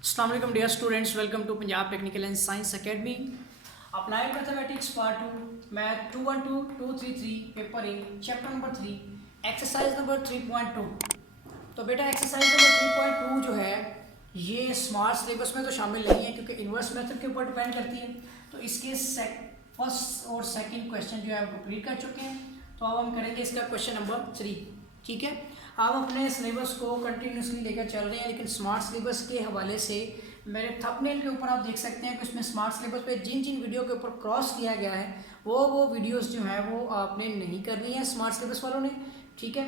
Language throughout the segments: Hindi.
अस्सलाम वालेकुम dear students, welcome to Punjab technical and science academy. Applied mathematics part 2 math 212 233 paper in chapter number 3 exercise number 3.2। तो बेटा एक्सरसाइज नंबर 3.2 जो है ये स्मार्ट सिलेबस में तो शामिल नहीं है क्योंकि इन्वर्स मेथड के ऊपर डिपेंड करती है। तो इसके फर्स्ट और सेकंड क्वेश्चन जो है वो कंप्लीट कर चुके हैं। तो अब हम करेंगे इसका क्वेश्चन नंबर 3। ठीक है, आप अपने सिलेबस को कंटिन्यूसली लेकर चल रहे हैं, लेकिन स्मार्ट सिलेबस के हवाले से मेरे थंबनेल के ऊपर आप देख सकते हैं कि उसमें स्मार्ट सिलेबस पे जिन जिन वीडियो के ऊपर क्रॉस किया गया है वो वीडियोस जो है वो आपने नहीं करनी है स्मार्ट सिलेबस वालों ने। ठीक है,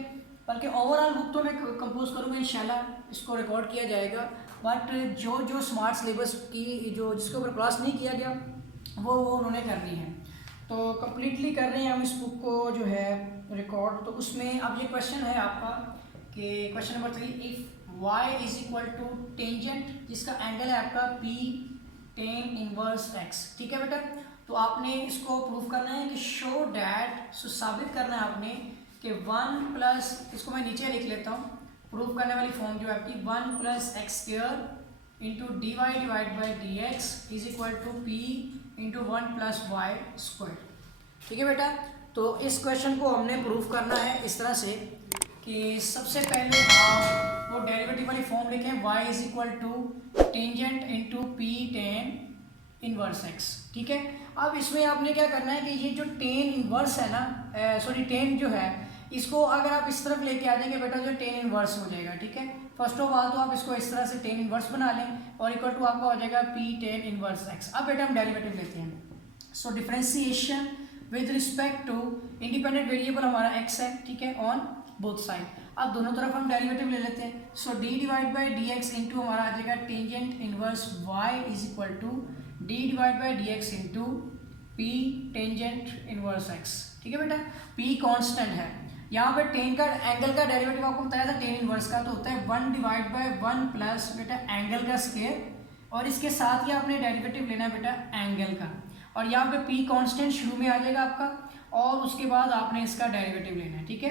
बल्कि ओवरऑल बुक तो मैं कंपोज करूँगा, इंशाल्लाह इसको रिकॉर्ड किया जाएगा। बट जो जो स्मार्ट सिलेबस की जो जिसके ऊपर क्रॉस नहीं किया गया वो उन्होंने करनी है। तो कम्प्लीटली कर रहे हैं हम इस बुक को जो है रिकॉर्ड। तो उसमें अब ये क्वेश्चन है आपका कि question number 3, if y is equal to tangent जिसका एंगल है आपका p tan इनवर्स x। ठीक है बेटा, तो आपने इसको प्रूव करना है कि शो डैट, साबित करना है आपने कि 1 प्लस, इसको मैं नीचे लिख लेता हूँ, प्रूव करने वाली फॉर्म जो है आपकी 1 plus x square into d Y divide by D x is equal to p into 1 plus y square. ठीक है बेटा, तो इस क्वेश्चन को हमने प्रूफ करना है इस तरह से कि सबसे पहले आप वो डेरिवेटिव वाली फॉर्म लिखें y is equal to tangent into p tan inverse x। ठीक है, अब इसमें आपने क्या करना है कि ये जो टेन इनवर्स है ना, सॉरी टेन जो है, इसको अगर आप इस तरफ लेके आ जाएंगे बेटा जो टेन इनवर्स हो जाएगा। ठीक है, फर्स्ट ऑफ ऑल तो आप इसको इस तरह से टेन इनवर्स बना लें और इक्वल टू आपका हो जाएगा पी टेन इनवर्स x। अब बेटा हम डेरिवेटिव लेते हैं। So differentiation with respect to independent variable हमारा x है। ठीक है, ऑन बोथ साइड। अब दोनों तरफ हम डेरिवेटिव ले लेते हैं। So d divide by D x into हमारा आ जाएगा tangent inverse y is equal to d divide by D x into p tangent inverse x। ठीक है बेटा, p कांस्टेंट है। यहाँ पे टेन का एंगल का डेरिवेटिव आपको बताया था टेन इनवर्स का, तो होता है 1 डिवाइड बाई 1 प्लस बेटा एंगल का स्क्वायर, और इसके साथ ही आपने डेरिवेटिव लेना है बेटा एंगल का। और यहाँ पे p कांस्टेंट शुरू में आ जाएगा आपका, और उसके बाद आपने इसका डेरिवेटिव लेना है। ठीक है,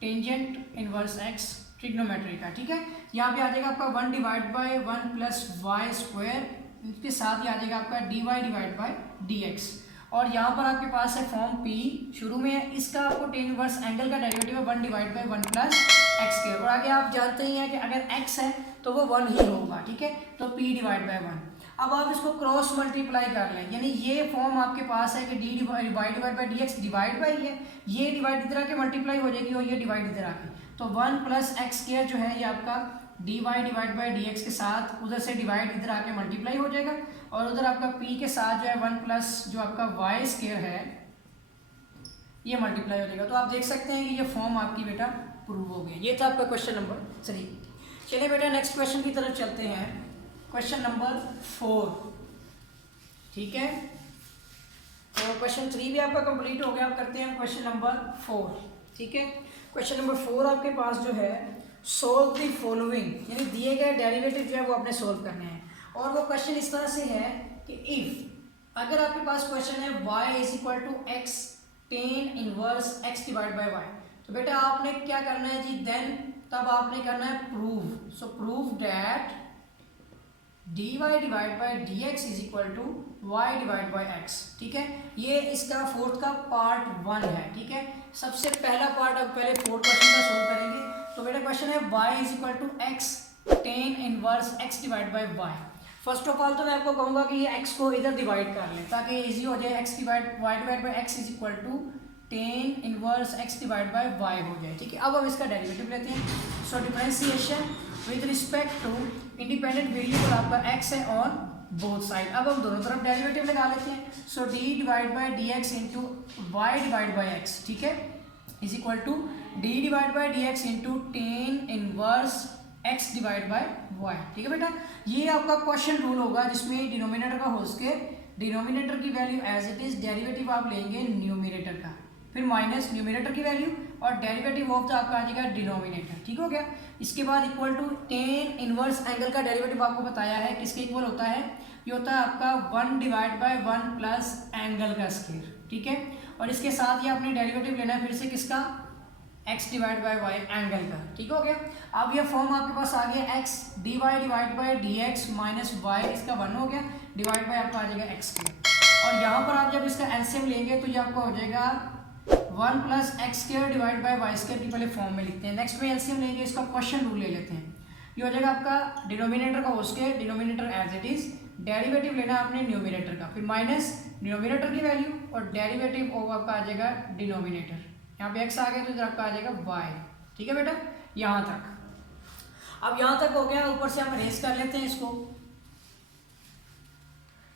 टेंजेंट इनवर्स x ट्रिग्नोमेट्री का। ठीक है, यहाँ पे आ जाएगा आपका 1 divide by 1 plus y square, इसके साथ ही आ जाएगा आपका dy डिवाइड बाई dx। और यहाँ पर आपके पास है फॉर्म p शुरू में है, इसका आपको टेन इनवर्स एंगल का डेरिवेटिव है 1 divide by 1 plus x square, और आगे आप जानते ही हैं कि अगर x है तो वो 1 ही होगा। ठीक है, तो p डिवाइड बाई 1। अब आप इसको क्रॉस मल्टीप्लाई कर लें, यानी ये फॉर्म आपके पास है कि D divide by D x divide by है, ये डिवाइड इधर आके मल्टीप्लाई हो जाएगी और ये डिवाइड इधर आके, तो 1 प्लस एक्स स्क्वायर जो है ये आपका d Y divide by D x के साथ उधर से डिवाइड इधर आके मल्टीप्लाई हो जाएगा, और उधर आपका p के साथ जो है 1 प्लस जो आपका वाई स्क्वायर है ये मल्टीप्लाई हो जाएगा। तो आप देख सकते हैं कि ये फॉर्म आपकी बेटा प्रूव हो गया। ये था आपका क्वेश्चन नंबर 3। चलिए बेटा नेक्स्ट क्वेश्चन की तरफ चलते हैं, क्वेश्चन नंबर 4। ठीक है, तो क्वेश्चन 3 भी आपका कंप्लीट हो गया। आप करते हैं क्वेश्चन नंबर 4। ठीक है, क्वेश्चन नंबर 4 आपके पास जो है सोल्व द फॉलोइंग, यानी दिए गए डेरिवेटिव जो है वो आपने सोल्व करने हैं। और वो क्वेश्चन इस तरह से है कि इफ, अगर आपके पास क्वेश्चन है y is equal to x tan inverse x divide by y, तो बेटा आपने क्या करना है जी, देन तब आपने करना है prove. So prove that dy divide by D x is equal to y divide by x. ठीक है, ये इसका फोर्थ का पार्ट 1 है। ठीक है, सबसे पहला पार्ट, अब पहले 4 क्वेश्चन का सोल्व करेंगे। तो बेटा क्वेश्चन है y is equal to x tan inverse x divide by y. First of all तो मैं आपको कहूँगा कि ये x को इधर डिवाइड कर लें ताकि इजी हो जाए, x divide y divide by x is equal to tan inverse x divide by y हो जाए। ठीक है, अब हम इसका डेरिवेटिव लेते हैं। So differentiation with respect to independent variable आपका x है ऑन बोथ साइड। अब हम दोनों तरफ डेरिवेटिव लगा लेते हैं। So d divide by D x into y divide by x, ठीक है, is equal to d divide by D x into tan inverse x divide by y. ठीक है बेटा, ये आपका क्वेश्चन रूल होगा जिसमें डिनोमिनेटर का होल स्क्वायर, डिनोमिनेटर की value as it is, derivative आप लेंगे न्यूमिनेटर का, फिर माइनस न्यूमिनेटर की वैल्यू और डेरिवेटिव ऑफ द आपका आ जाएगा डिनोमिनेटर। ठीक हो गया, इसके बाद equal to tan inverse angle का डेरिवेटिव आपको बताया है किसके इक्वल होता है, ये होता है आपका 1 डिवाइड बाई 1 प्लस एंगल का स्क्वायर। ठीक है, और इसके साथ ही आपने डेरिवेटिव लेना है फिर से किसका, x divide by y angle का, ठीक हो गया। अब ये फॉर्म आपके पास आ गया x d Y divide by D x minus y, इसका 1 हो गया, डिवाइड बाई आपका आ जाएगा एक्स स्क्वायर। और यहाँ पर आप जब इसका एलसीएम लेंगे तो ये आपका हो जाएगा 1 plus x square divide by y square की पहले फॉर्म में लिखते हैं। नेक्स्ट में एलसीएम लेंगे, इसका क्वेश्चन रूल ले लेते हैं। ये हो जाएगा आपका डिनोमिनेटर का whole square, denominator as it is, derivative लेना है आपने न्यूमिनेटर का, फिर माइनस डिनोमिनेटर की वैल्यू और डेरिवेटिव ऑफ आपका आ जाएगा डिनोमिनेटर। यहाँ पे x आ गया तो इधर आपका आ जाएगा y, ठीक है बेटा, यहाँ तक। अब यहाँ तक हो गया, ऊपर से हम रेस कर लेते हैं इसको।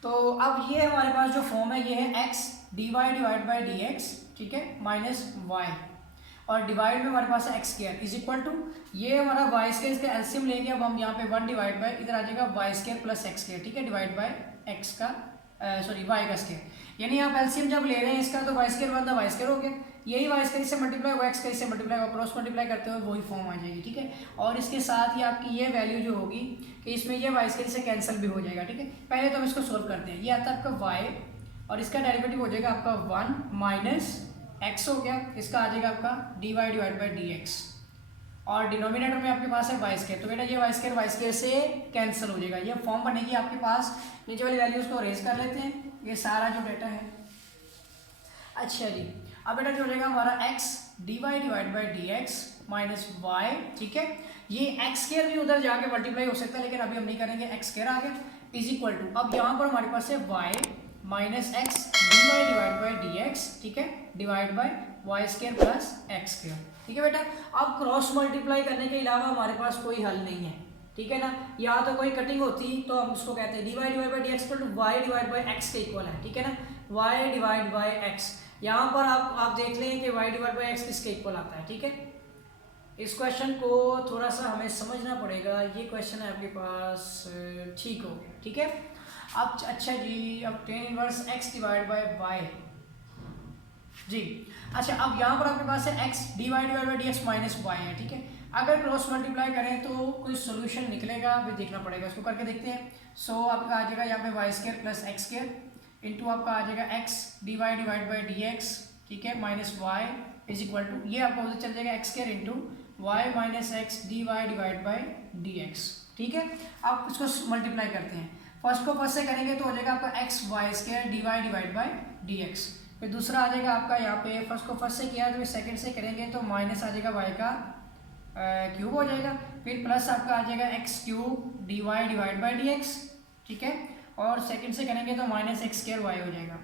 तो अब ये हमारे पास जो फॉर्म है ये है x d Y divide by D x, ठीक है, माइनस वाई, और डिवाइड में हमारे पास है x square is equal to, ये हमारा वाई स्क्वायर, इसका एलसीएम लेंगे। अब हम यहाँ पे 1 डिवाइड बाई इधर आ जाएगा y square plus x square, ठीक है, डिवाइड बाई एक्स का सॉरी वाई का स्क्वायर। यानी आप एलसीएम जब ले रहे हैं इसका तो वाई स्क्वायर बनता वाई स्क्वायर हो गया, यही वाई स्क्वायर से मल्टीप्लाई हुआ एक्स स्क्वायर से मल्टीप्लाई हुआ, क्रॉस मल्टीप्लाई करते हुए वही फॉर्म आ जाएगी, ठीक है। और इसके साथ ही आपकी ये वैल्यू जो होगी कि इसमें ये वाई स्क्वायर से कैंसिल भी हो जाएगा, ठीक है। पहले तो हम इसको सोल्व करते हैं। ये आता है आपका वाई और इसका डेरिवेटिव हो जाएगा आपका 1 माइनस एक्स हो गया, इसका आ जाएगा आपका d Y divide by D x, और डिनोमिनेटर में आपके पास है वाई स्क्वायर, तो बेटा ये वाई स्क्वायर से कैंसिल हो जाएगा। ये फॉर्म बनेगी आपके पास, नीचे वाली वैल्यूज को रेज कर लेते हैं, ये सारा जो डेटा है। अच्छा जी, अब बेटा जो हो जाएगा हमारा x d Y divide by D x minus y, ठीक है। ये एक्स स्क्वायर भी उधर जाके मल्टीप्लाई हो सकता है, लेकिन अभी हम नहीं करेंगे, एक्स स्क्वायर आ गया इज इक्वल टू, अब यहाँ पर हमारे पास है y minus x d Y divide by D x, ठीक है, divide by y square plus x square, ठीक है बेटा। अब क्रॉस मल्टीप्लाई करने के अलावा हमारे पास कोई हल नहीं है, ठीक है ना। यहाँ तो कोई कटिंग होती तो हम उसको कहते हैं d Y divide by D x equal to y divide by x के इक्वल है, ठीक है ना, वाई डिवाइड बाई एक्स। यहाँ पर आप देख लें कि वाई डिवाइड बाई एक्स किसके इक्वल आता है, ठीक है। इस क्वेश्चन को थोड़ा सा हमें समझना पड़ेगा, ये क्वेश्चन है आपके पास, ठीक हो गया, ठीक है। अब अच्छा जी, अब tan inverse x divide by y जी। अच्छा, अब यहाँ पर आपके पास है x d Y divide by D x minus y है, ठीक है। अगर क्रॉस मल्टीप्लाई करें तो कोई सोल्यूशन निकलेगा, अभी देखना पड़ेगा, इसको करके देखते हैं। सो आपका आ जाएगा यहाँ पे y square plus x square into आपका आ जाएगा x d Y divide by D x, ठीक है, minus y is equal to, ये आपका उधर चल जाएगा x square into y minus x d Y divide by D x, ठीक है। आप इसको मल्टीप्लाई करते हैं, फर्स्ट को फर्स्ट से करेंगे तो हो जाएगा आपका x y square d Y divide by D x, फिर दूसरा आ जाएगा आपका यहाँ पे फर्स्ट को फर्स्ट से किया तो सेकंड से करेंगे तो माइनस आ जाएगा वाई का क्यूब हो जाएगा, फिर प्लस आपका आ जाएगा x cube d Y divide by D x, ठीक है, और सेकंड से करेंगे तो माइनस एक्स स्क्वायर वाई हो जाएगा।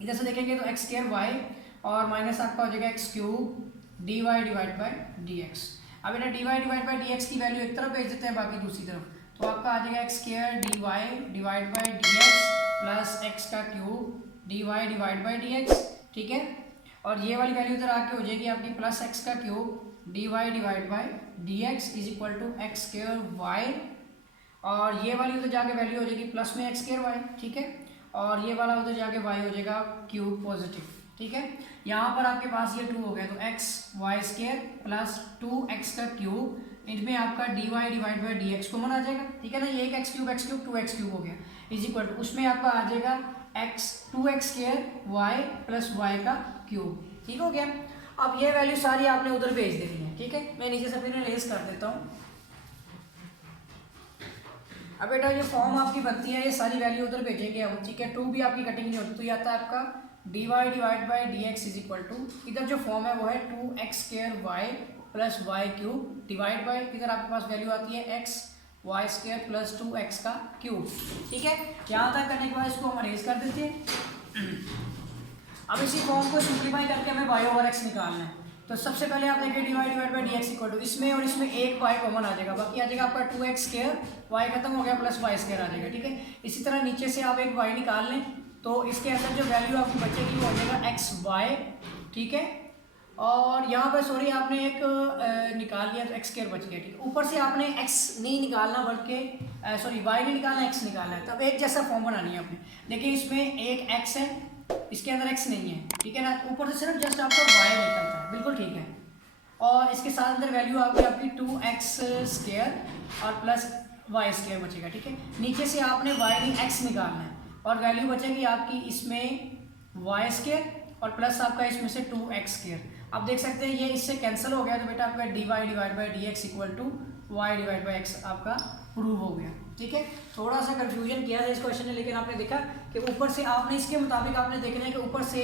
इधर से देखेंगे तो एक्स स्क्वायर वाई और माइनस आपका हो जाएगा x cube d Y divide by D x. अब इधर d Y divide by D x की वैल्यू एक तरफ भेज देते हैं, बाकी दूसरी तरफ, तो आपका आ जाएगा x square d Y divide by D x plus x का cube d Y divide by D x, ठीक है। और ये वाली वैल्यू इधर आके हो जाएगी आपकी प्लस एक्स का cube d Y divide by D x is equal to x square y, और ये वाली उधर जाके वैल्यू हो जाएगी प्लस में एक्स स्क्वायर वाई, ठीक है, और ये वाला उधर जाके वाई हो जाएगा क्यूब पॉजिटिव, ठीक है। यहाँ पर आपके पास ये 2 हो गया तो x y square plus 2x का क्यूब, इनमें आपका d Y divide by D x common आ जाएगा, ठीक है ना, ये एक एक्स क्यूब 2x क्यूब हो गया इज इक्वल टू, उसमें आपका आ जाएगा x 2x square y plus y का क्यूब, ठीक हो गया। अब ये वैल्यू सारी आपने उधर भेज देनी है, ठीक है। मैं नीचे से फिर रेस कर देता हूँ। अब बेटा ये फॉर्म आपकी बनती है, ये सारी वैल्यू उधर भेजेंगे हम, ठीक है। 2 भी आपकी कटिंग नहीं होती, तो ये आता है आपका d Y divide by D x is equal to, इधर जो फॉर्म है वो है 2x square y plus y cube divide by, इधर आपके पास वैल्यू आती है x y square plus 2x का क्यूब, ठीक है। यहाँ तक करने के बाद इसको हम अरेंज कर देते हैं। अब इसी फॉर्म को सिंप्लीफाई करके हमें वाई ओवर एक्स निकालना है, तो सबसे पहले आप देखिए d Y divide by D x equal to, इसमें और इसमें एक वाई कॉमन आ जाएगा, बाकी आ जाएगा आपका 2x स्क्वायर वाई खत्म हो गया प्लस वाई स्क्वायर आ जाएगा, ठीक है। इसी तरह नीचे से आप एक वाई निकाल लें तो इसके अंदर जो वैल्यू आपकी बचेगी वो हो जाएगा एक्स वाई, ठीक है। और यहाँ पर सॉरी आपने एक निकाल लिया तो एक्स स्क्वायर बच गया, ठीक है। ऊपर से आपने एक्स नहीं निकालना बल्कि सॉरी वाई नहीं निकालना, एक्स निकालना है, तब एक जैसा फॉर्म बनानी है आपने। देखिए इसमें एक एक्स है, इसके अंदर एक्स नहीं है, ठीक है ना, ऊपर से सिर्फ जस्ट आपका वाई निकलता है, बिल्कुल ठीक है। और इसके साथ अंदर वैल्यू आ गई आपकी 2x स्क्वायर और प्लस वाई स्क्वायर बचेगा, ठीक है। नीचे से आपने वाई नहीं एक्स निकालना है और वैल्यू बचेगी आपकी इसमें वाई स्क्वायर और प्लस आपका इसमें से 2x स्क्वायर। अब देख सकते हैं ये इससे कैंसिल हो गया, तो बेटा आपका dy divide by D x equal to y divide by x आपका प्रूव हो गया। ठीक है, थोड़ा सा कंफ्यूजन किया है इस क्वेश्चन ने, लेकिन आपने देखा कि ऊपर से आपने इसके मुताबिक आपने देखना है कि ऊपर से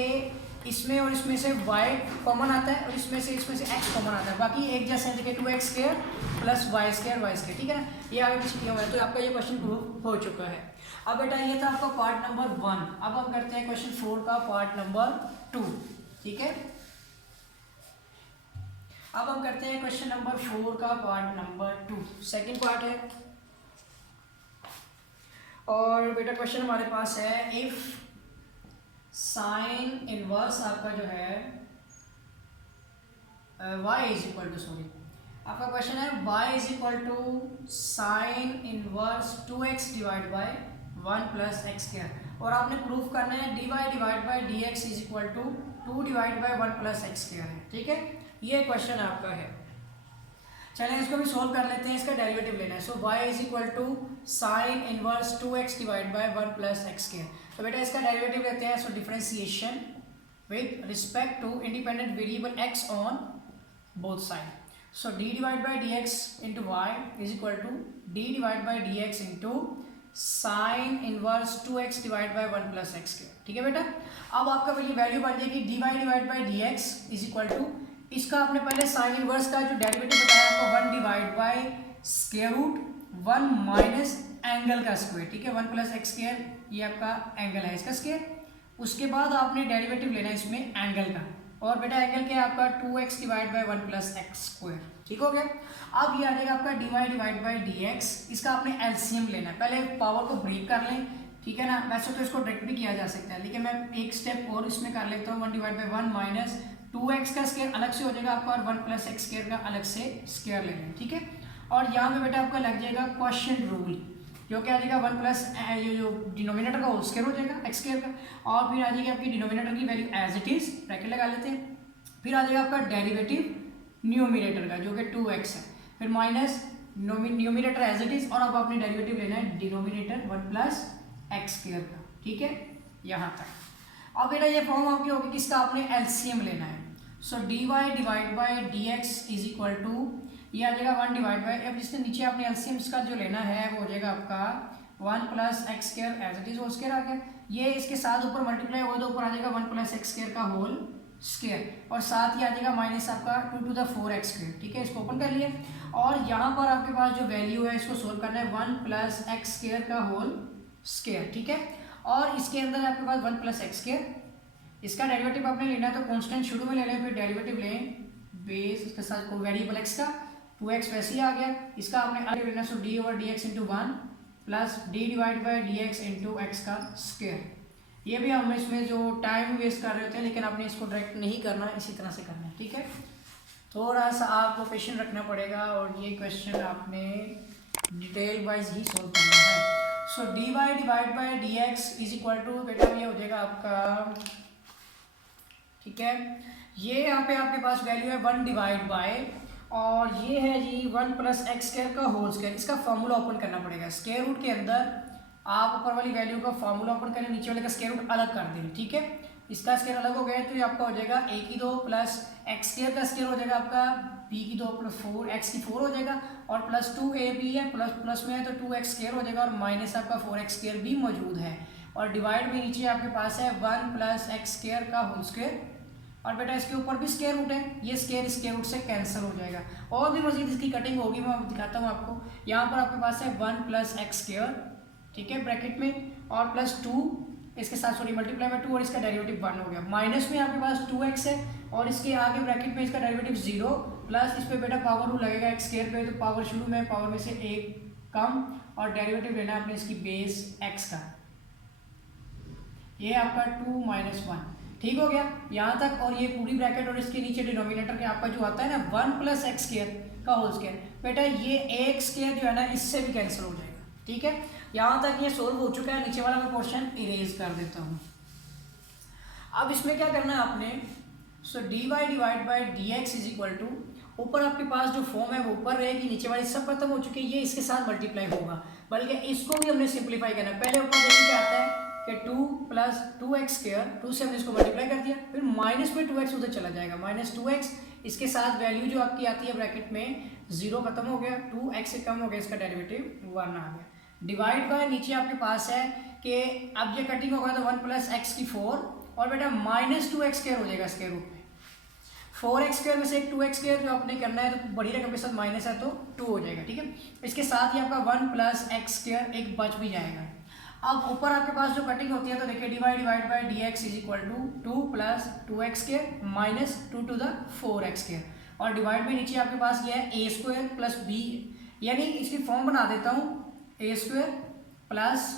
इसमें और इसमें से y कॉमन आता है और इसमें से x कॉमन आता है, बाकी एक जैसे हैं, देखिए 2x square plus y square, ठीक है ना, ये आगे पीछे किया हुआ है, तो आपका ये क्वेश्चन प्रूव हो चुका है। अब बेटा ये था आपका पार्ट नंबर 1, अब हम करते हैं क्वेश्चन 4 का पार्ट नंबर 2। ठीक है, अब हम करते हैं क्वेश्चन नंबर 4 का पार्ट नंबर 2, सेकंड पार्ट है। और बेटा क्वेश्चन हमारे पास है, इफ साइन इनवर्स आपका जो है y is equal to, sorry आपका क्वेश्चन है y is equal to sine inverse 2x divide by 1 plus x square, और आपने प्रूफ करना है dy divide by D x is equal to 2 divide by 1 plus x square है। ठीक है, ये क्वेश्चन आपका है। चलिए इसको भी सॉल्व कर लेते हैं, इसका डेरिवेटिव लेना है। So y is equal to sine inverse 2x divide by 1 plus x square, तो बेटा इसका डेरिवेटिव लेते हैं। So differentiation with respect to independent variable x on both side, so d divide by D x into y is equal to d divide by D x into sine inverse 2x divide by 1 plus x square. ठीक है बेटा, अब आपका ये वैल्यू बन जाएगी dy divide by D x is equal to, इसका आपने पहले साइन इनवर्स का जो डेरिवेटिव बताया आपको 1 divide by square root 1 minus angle का स्क्वायर। ठीक है, 1 प्लस एक्स स्क्वायर ये आपका एंगल है इसका स्क्वायर, उसके बाद आपने डेरिवेटिव लेना है इसमें एंगल का, और बेटा एंगल क्या है आपका 2x divide by 1 plus x square. ठीक हो गया, अब ये आ जाएगा आपका dy divide by D x, इसका आपने एलसीएम लेना है, पहले पावर को ब्रेक कर लें। ठीक है ना, वैसे तो इसको डायरेक्ट भी किया जा सकता है, लेकिन मैं एक स्टेप और इसमें कर लेता हूँ। 1 डिवाइड बाई 1 माइनस 2x का स्क्वायर अलग से हो जाएगा आपका, और 1 प्लस एक्स स्क्वायर का अलग से स्क्वायर ले लें। ठीक है, और यहाँ पे बेटा आपका लग जाएगा क्वोशिएंट रूल, जो क्या आ जाएगा 1 प्लस ये जो डिनोमिनेटर का होल स्क्वायर हो जाएगा एक्स स्क्वायर का, और फिर आ जाएगी आपकी डिनोमिनेटर की value as it is, bracket लगा लेते हैं, फिर आ जाएगा आपका डेरिवेटिव न्यूमिनेटर का जो कि 2x है, फिर minus numerator as it is, और अब आपने डेरिवेटिव लेना है डिनोमिनेटर 1 प्लस एक्स स्क्वायर का। ठीक है, यहाँ तक। अब बेटा ये फॉर्म आपकी होगी किसका, आपने एलसीएम लेना है। So dy divide by D x is equal to, ये आ जाएगा 1 डिवाइड बाई, अब जिसके नीचे आपने एलसीएम इसका जो लेना है वो हो जाएगा आपका 1 plus x square as it is whole square आ गया, ये इसके साथ ऊपर मल्टीप्लाई हुआ तो ऊपर आ जाएगा 1 प्लस एक्स स्क्वायर का होल स्क्वायर, और साथ ही आ जाएगा माइनस आपका 2 टू द 4 एक्स स्क्वायर। ठीक है, इसको ओपन कर लिया, और यहाँ पर आपके पास जो वैल्यू है इसको सोल्व करना है 1 प्लस एक्स स्क्वायर का होल स्क्वायर। ठीक है, और इसके अंदर आपके पास 1 प्लस एक्स स्क्वायर, इसका डेरिवेटिव आपने लेना है तो कांस्टेंट शुरू में ले लें, फिर डेरिवेटिव लें बेस इसके साथ को वेरिएबल x का, 2x वैसे ही आ गया, इसका आपने अलग लेना। सो d over d x into 1 plus D divide by D x into x का स्क्वायर। ये भी हम इसमें जो टाइम वेस्ट कर रहे होते हैं, लेकिन आपने इसको डायरेक्ट नहीं करना, इसी तरह से करना है। ठीक है, थोड़ा सा आपको पेशेंस रखना पड़ेगा, और ये क्वेश्चन आपने डिटेल वाइज ही सोल्व करना है। So dy divide by D x is equal to, बेटा ये हो जाएगा आपका, ठीक है, ये यहाँ पे आपके पास वैल्यू है 1 डिवाइड बाय, और ये है जी 1 प्लस एक्स स्क्वायर का होल स्क्वायर, इसका फॉर्मूला ओपन करना पड़ेगा। स्क्वायर रूट के अंदर आप ऊपर वाली वैल्यू का फॉर्मूला ओपन करें, नीचे वाले का स्क्वायर रूट अलग कर दें। ठीक है, इसका स्क्वायर अलग हो गया तो ये आपका हो जाएगा a की 2 प्लस एक्स स्क्वायर का स्क्वायर हो जाएगा आपका b की 2 प्लस 4 एक्स की 4 हो जाएगा, और प्लस 2ab है, प्लस प्लस में है तो 2x स्क्वायर हो जाएगा, और माइनस आपका 4x स्क्वायर भी मौजूद है, और डिवाइड में नीचे आपके पास है 1 प्लस एक्स स्क्वायर का होल स्क्वायर, और बेटा इसके ऊपर भी स्क्वायर रूट है, ये स्क्वायर रूट से कैंसिल हो जाएगा, और भी मजीद इसकी कटिंग होगी, मैं दिखाता हूँ आपको। यहाँ पर आपके पास है 1 प्लस एक्स स्क्वायर, ठीक है, ब्रैकेट में, और प्लस 2 इसके साथ सॉरी मल्टीप्लाई में 2, और इसका डेरिवेटिव 1 हो गया, माइनस में आपके पास 2x है, और इसके आगे ब्रैकेट में इसका डेरिवेटिव 0, प्लस इस पर बेटा पावर रूल लगेगा एक्स स्क्वायर पे, तो पावर शुरू में पावर में से 1 कम, और डेरिवेटिव लेना है आपने इसकी बेस x का, ये आपका 2 माइनस 1। ठीक हो गया यहाँ तक, और ये पूरी ब्रैकेट, और इसके नीचे डिनोमिनेटर के आपका जो आता है ना 1 प्लस एक्स स्क्वायर का होल स्क्वायर, बेटा ये एक स्क्वायर जो है ना इससे भी कैंसिल हो जाएगा। ठीक है, यहाँ तक ये सोल्व हो चुका है, नीचे वाला मैं क्वेश्चन इरेज कर देता हूँ। अब इसमें क्या करना है आपने, so dy divide by D x is equal to, ऊपर आपके पास जो फॉर्म है वो ऊपर रहेगी, नीचे वाली सब खत्म हो चुकी है, ये इसके साथ मल्टीप्लाई होगा, बल्कि इसको भी हमने सिंप्लीफाई करना है। पहले ऊपर देखिए क्या आता है कि 2 प्लस 2x², 2 से हमने इसको मल्टीप्लाई कर दिया, फिर माइनस में 2x उधर चला जाएगा, माइनस 2x, इसके साथ वैल्यू जो आपकी आती है ब्रैकेट में 0 खत्म हो गया, 2x से कम हो गया, इसका डेरिवेटिव 1 आ गया। डिवाइड बाय नीचे आपके पास है कि अब ये कटिंग होगा तो 1 प्लस x की 4 और बेटा माइनस 2x² हो जाएगा स्क्वायर रूट में, 4x² में से एक 2x² जो आपने करना है तो बड़ी रकम के साथ माइनस है तो 2 हो जाएगा, ठीक है। इसके साथ ही आपका 1 प्लस x² एक बच भी जाएगा। अब ऊपर आपके पास जो कटिंग होती है तो देखिए divide by dx is equal to 2 plus 2x² minus 2 to the 4x² और डिवाइड में नीचे आपके पास ये है a² प्लस b, यानी इसकी फॉर्म बना देता हूँ a² plus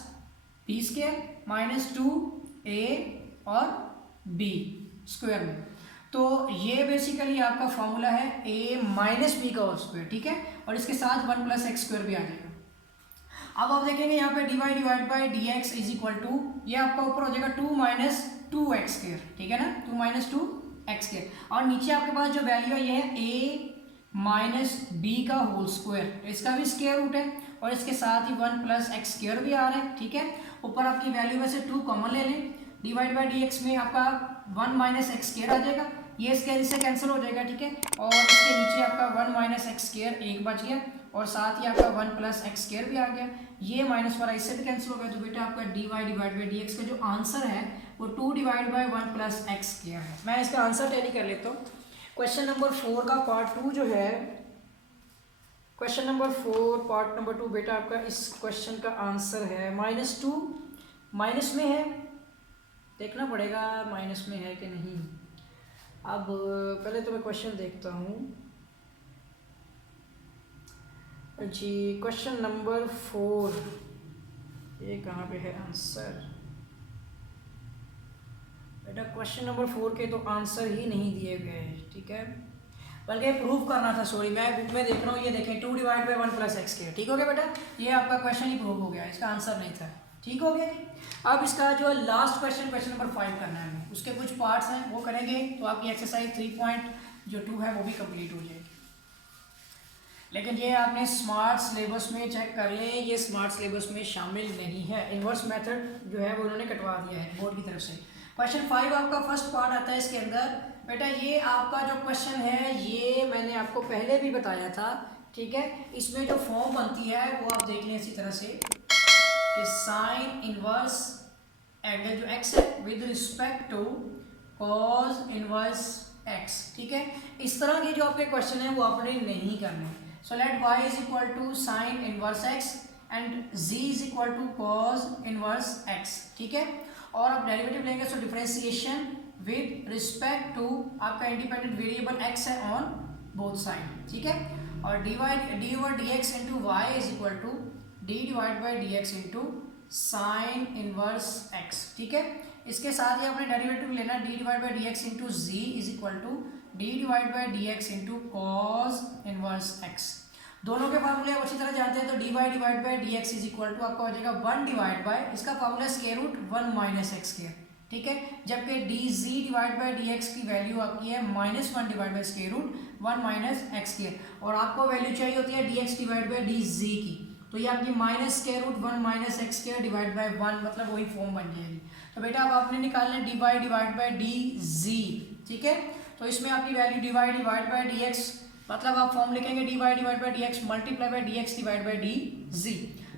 b² minus 2a और b स्क्वायर में। तो ये बेसिकली आपका फॉर्मूला है a माइनस बी का होल स्क्वायर, ठीक है, और इसके साथ 1 प्लस x² भी आ जाएगा। अब आप देखेंगे यहाँ पे divide by dx is equal to, ये आपका ऊपर हो जाएगा 2 माइनस 2x², ठीक है ना, 2 माइनस 2x², और नीचे आपके पास जो वैल्यू है ये है a माइनस बी का होल स्क्वायर, इसका भी स्क्वायर रूट है और इसके साथ ही 1 प्लस x² भी आ रहा है, ठीक है। ऊपर आपकी वैल्यू में से 2 कॉमन ले लें, डिवाइड बाय dx में आपका 1 माइनस x² आ जाएगा, ये स्क्वायर इससे कैंसिल हो जाएगा, ठीक है, और इसके नीचे आपका 1 माइनस x² एक बच गया और साथ ही आपका 1 प्लस x² भी आ गया, ये माइनस वाला इससे भी कैंसिल हो गया, तो बेटा आपका डिवाइड बाय dx का जो आंसर है वो 2 डिवाइड बाय 1 प्लस x² है। मैं इसका आंसर टैली कर लेता हूँ। क्वेश्चन नंबर 4 का पार्ट 2 जो है, क्वेश्चन नंबर 4 पार्ट नंबर 2 बेटा आपका इस क्वेश्चन का आंसर है -2, माइनस में है, देखना पड़ेगा माइनस में है कि नहीं। अब पहले तो मैं क्वेश्चन देखता हूँ जी, क्वेश्चन नंबर 4 ये कहाँ पे है आंसर बेटा, क्वेश्चन नंबर 4 के तो आंसर ही नहीं दिए गए, ठीक है, बल्कि प्रूव करना था, सॉरी मैं बुक में देख रहा हूँ, ये देखें 2 डिवाइड बाय 1 प्लस x², ठीक हो गया बेटा, ये आपका क्वेश्चन ही प्रूव हो गया, इसका आंसर नहीं था, ठीक हो गया जी। अब इसका जो लास्ट क्वेश्चन, क्वेश्चन नंबर 5 करना है हमें, उसके कुछ पार्ट्स हैं वो करेंगे तो आपकी एक्सरसाइज 3.2 है वो भी कंप्लीट हो जाएगी। लेकिन ये आपने स्मार्ट सिलेबस में चेक कर लें, ये स्मार्ट सिलेबस में शामिल नहीं है, इन्वर्स मेथड जो है वो उन्होंने कटवा दिया है बोर्ड की तरफ से। क्वेश्चन 5 आपका फर्स्ट पार्ट आता है इसके अंदर बेटा, ये आपका जो क्वेश्चन है ये मैंने आपको पहले भी बताया था, ठीक है, इसमें जो फॉर्म बनती है वो आप देख लें इसी तरह से कि साइन इनवर्स एंगल जो x है with respect to cos inverse x, ठीक है, इस तरह के जो आपके क्वेश्चन है वो आपने नहीं करने। So let y is equal to sine inverse x and z is equal to cos inverse x, ठीक है, और आप डेरिवेटिव लेंगे so differentiation with respect to आपका इंडिपेंडेंट वेरिएबल x है ऑन बोथ साइड, ठीक है, और d over d x into y is equal to d divide by D x into sine inverse x, ठीक है। इसके साथ ही आपने डेरिवेटिव लेना d divide by D x into ji is equal to d divide by D x into cos inverse x। दोनों के फार्मूले आप अच्छी तरह जानते हैं, तो dy divide by D x is equal to आपका हो जाएगा 1 डिवाइड बाई, इसका formula square root 1 minus x के, ठीक है, जबकि dz divide by D x की वैल्यू आपकी है -1 divide by square root 1 minus x के, और आपको वैल्यू चाहिए होती है dx डिवाइड बाई dz की, तो ये आपकी minus square root 1 minus x square divide by 1, मतलब वही फॉर्म बन जाएगी। तो बेटा अब आपने निकालना है dy डिवाइड बाई dz, ठीक है, तो इसमें आपकी value dy divide by dx, मतलब आप फॉर्म लिखेंगे dy divide by dx multiply by dx divide by dz,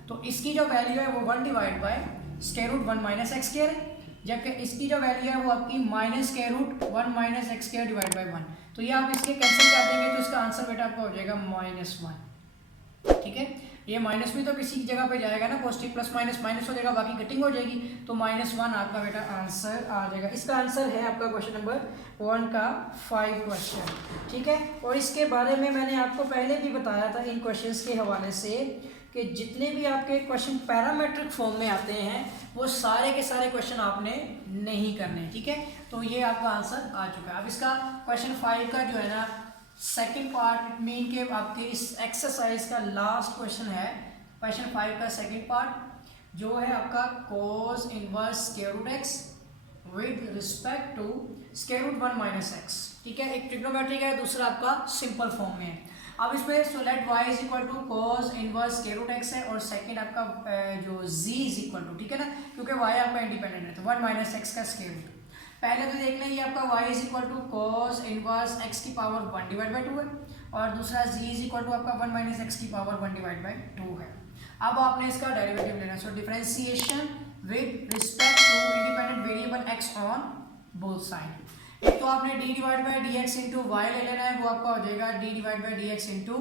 तो इसकी जो वैल्यू है वो 1 divide by square root 1 minus x square है, जबकि इसकी जो वैल्यू है वो आपकी minus square root 1 minus x square divide by 1, तो ये आप इसके कैंसिल कर देंगे तो इसका आंसर बेटा आपका हो जाएगा -1, ठीक है, ये माइनस भी तो किसी जगह पे जाएगा ना, पॉजिटिव प्लस माइनस माइनस हो जाएगा, बाकी कटिंग हो जाएगी, तो -1 आपका बेटा आंसर आ जाएगा। इसका आंसर है आपका क्वेश्चन नंबर 1 का 5 क्वेश्चन, ठीक है, और इसके बारे में मैंने आपको पहले भी बताया था इन क्वेश्चंस के हवाले से कि जितने भी आपके क्वेश्चन पैरामेट्रिक फॉर्म में आते हैं वो सारे के सारे क्वेश्चन आपने नहीं करने, ठीक है, तो ये आपका आंसर आ चुका है। अब इसका क्वेश्चन 5 का जो है ना सेकंड पार्ट मीन के आपके इस एक्सरसाइज का लास्ट क्वेश्चन है, क्वेश्चन 5 का सेकंड पार्ट जो है आपका cos inverse square root x with respect to square root 1 minus x, ठीक है, एक ट्रिग्नोमेट्रिक है, दूसरा आपका सिंपल फॉर्म में है। अब इसमें so let y is equal to cos inverse square root x है और सेकंड आपका जो z इज इक्वल टू, ठीक है ना, क्योंकि y आपका इंडिपेंडेंट है तो 1 माइनस एक्स का स्क्वायर रूट। पहले तो देख लें ये आपका y is equal to cos inverse x की पावर 1 डिवाइड बाई 2 है और दूसरा z इज इक्वल टू आपका 1 माइनस एक्स की पावर 1 डिवाइड बाई 2 है। अब आपने इसका डेरिवेटिव लेना है, so differentiation with respect to independent variable x on both side. एक तो आपने d divide by D x into y ले लेना है, वो आपका हो जाएगा d divide by D x into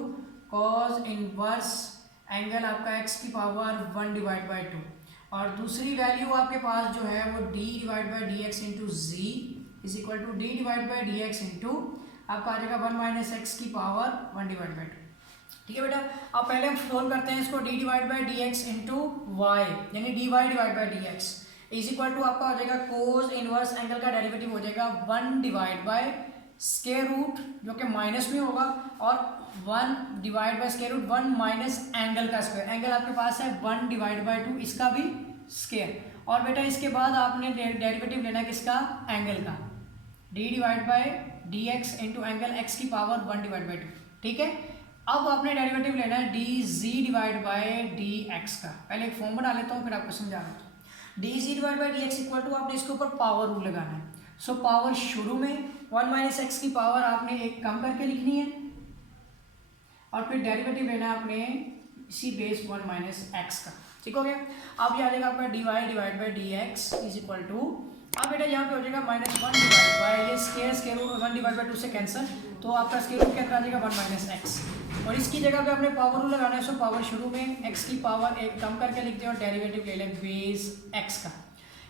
cos inverse angle आपका x की पावर 1 डिवाइड बाई 2 और दूसरी वैल्यू आपके पास जो है वो d divide by D x into ji is equal to d divide by D x into आपका आ जाएगा 1 माइनस एक्स की पावर 1 डिवाइड बाई 2। ठीक है बेटा, अब पहले हम सोल्व करते हैं इसको d divide by D x into y यानी d Y divide by D x is equal to आपका हो जाएगा कोस इनवर्स एंगल का डेरिवेटिव हो जाएगा 1 डिवाइड बाय स्क्वायर रूट जो कि माइनस में होगा और 1 divide by square root 1 minus angle का स्क्वायर। एंगल आपके पास है 1 डिवाइड बाय 2, इसका भी स्क्वायर। और बेटा इसके बाद आपने डेरिवेटिव लेना है किसका, एंगल का, d divide by D x into angle x की पावर 1 डिवाइड बाई 2। ठीक है, अब आपने डेरिवेटिव लेना है D g divide by D x का। पहले एक फॉर्म बना लेता हूँ फिर आपको समझा देता हूँ। D g divide by D x equal to आपने इसके ऊपर पावर रूल लगाना है। सो पावर शुरू में 1 माइनस एक्स की पावर आपने एक कम करके लिखनी है और फिर डेरिवेटिव लेना है आपने इसी बेस 1 माइनस एक्स का। ठीक हो गया। अब ये आ जाएगा आपका d Y divide by D x is equal to, अब बेटा यहाँ पे हो जाएगा -1 डिवाइड बाई ये स्क्वायर रूट 1 डिवाइड बाई 2 से कैंसिल, तो आपका स्क्वायर रूट के अंदर आ जाएगा 1 माइनस एक्स और इसकी जगह पे आपने पावर रूल लगाना है। सो पावर शुरू में x की पावर एक कम करके लिखते हैं और डेरिवेटिव ले लें बेस x का।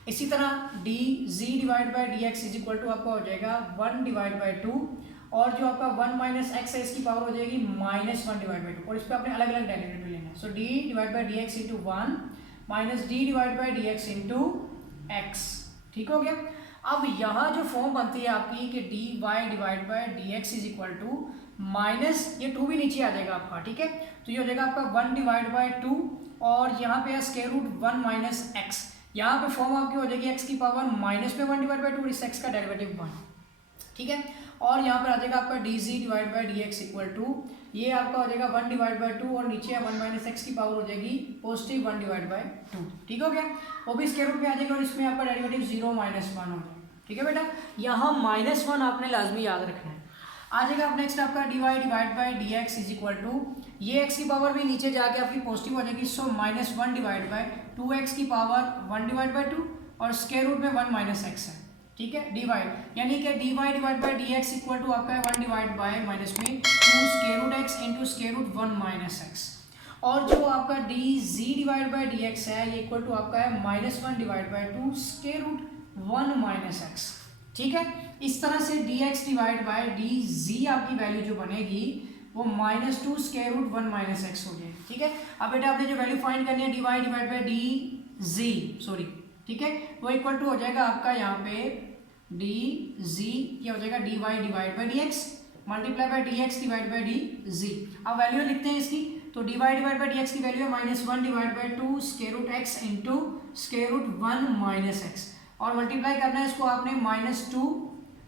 इसी तरह d g divide by D x is equal to आपका हो जाएगा 1 डिवाइड बाई 2 और जो आपका 1 माइनस एक्स है इसकी पावर हो जाएगी -1 डिवाइड बाई 2 और इस पर आपने अलग अलग डेरिवेटिव लेना है। So d divide by D x into 1 minus d divide by D x into x. ठीक हो गया। अब यहाँ जो फॉर्म बनती है आपकी कि d Y divide by D x is equal to minus ये 2 भी नीचे आ जाएगा आपका। ठीक है, तो ये हो जाएगा आपका 1 डिवाइड बाई 2 और यहाँ पे है स्क्वायर रूट 1 माइनस एक्स। यहाँ पे फॉर्म आपकी हो जाएगी x की पावर माइनस में 1 डिवाइड बाई 2 इस x का डेरिवेटिव 1। ठीक है, और यहाँ पर आ जाएगा आपका d g divide by D x equal to ये आपका हो जाएगा 1 डिवाइड बाई 2 और नीचे 1 माइनस एक्स की पावर हो जाएगी पॉजिटिव 1 डिवाइड बाई 2। ठीक हो गया, वो भी स्क्वायर रूट में आ जाएगा और इसमें आपका डेरिवेटिव 0 माइनस 1 हो जाएगा। ठीक है बेटा, यहाँ -1 आपने लाजमी याद रखना है। आ जाएगा अब नेक्स्ट आपका d Y divide by D x is equal to ये x की पावर भी नीचे जाके आपकी पॉजिटिव हो जाएगी। सो -1 डिवाइड बाई 2x की पावर 1 डिवाइड बाई 2 और स्क्वायर रूट में 1 माइनस एक्स है। ठीक है, डी वाई यानी कि d Y divide by D x equal to आपका है 1 डिवाइड बाई माइनस में 2 square root x into square root 1 minus x और जो आपका d g divide by D x है ये इक्वल टू आपका है -1 divide by 2 square root 1 minus x. ठीक है, इस तरह से d x divide by D g आपकी वैल्यू जो बनेगी वो -2 स्क्वायर रूट 1 माइनस एक्स हो जाएगी। ठीक है, अब बेटा आपने जो वैल्यू फाइंड करनी है d Y divide by D g sorry, ठीक है, वो इक्वल टू हो जाएगा आपका यहाँ पे डी जी क्या हो जाएगा D Y divide by D X multiply by D x divide by D G. अब वैल्यू लिखते हैं इसकी, तो D Y divide by D x की वैल्यू है -1 divide by 2 square root x into square root 1 minus x और मल्टीप्लाई करना है इसको आपने -2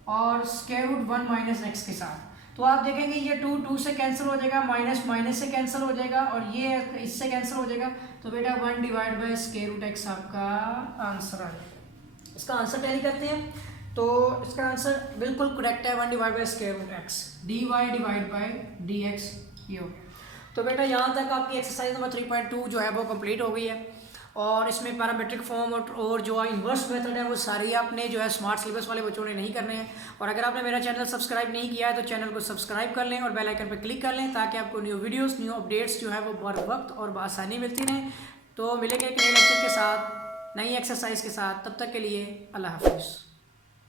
और स्क्वायर रूट 1 माइनस एक्स के साथ। तो आप देखेंगे ये 2 से कैंसिल हो जाएगा, माइनस से कैंसिल हो जाएगा और ये इससे कैंसिल हो जाएगा। तो बेटा 1 divide by square root x आपका आंसर आ जाएगा। इसका आंसर टैली करते हैं तो इसका आंसर बिल्कुल करेक्ट है 1 divide by square root x d Y divide by D x ये हो गया। तो बेटा यहाँ तक आपकी एक्सरसाइज नंबर 3.2 जो है वो कंप्लीट हो गई है और इसमें पैरामेट्रिक फॉर्म और जो इन्वर्स मेथड है वो सारी आपने जो है स्मार्ट सिलेबस वाले बच्चों ने नहीं करने हैं। और अगर आपने मेरा चैनल सब्सक्राइब नहीं किया है तो चैनल को सब्सक्राइब कर लें और बेल आइकन पर क्लिक कर लें ताकि आपको न्यू वीडियोस न्यू अपडेट्स जो है वो बर वक्त और बआसानी मिलती रहें। तो मिलेंगे एक नए लेक्चर के साथ नई एक्सरसाइज के साथ, तब तक के लिए अल्लाह हाफिज़।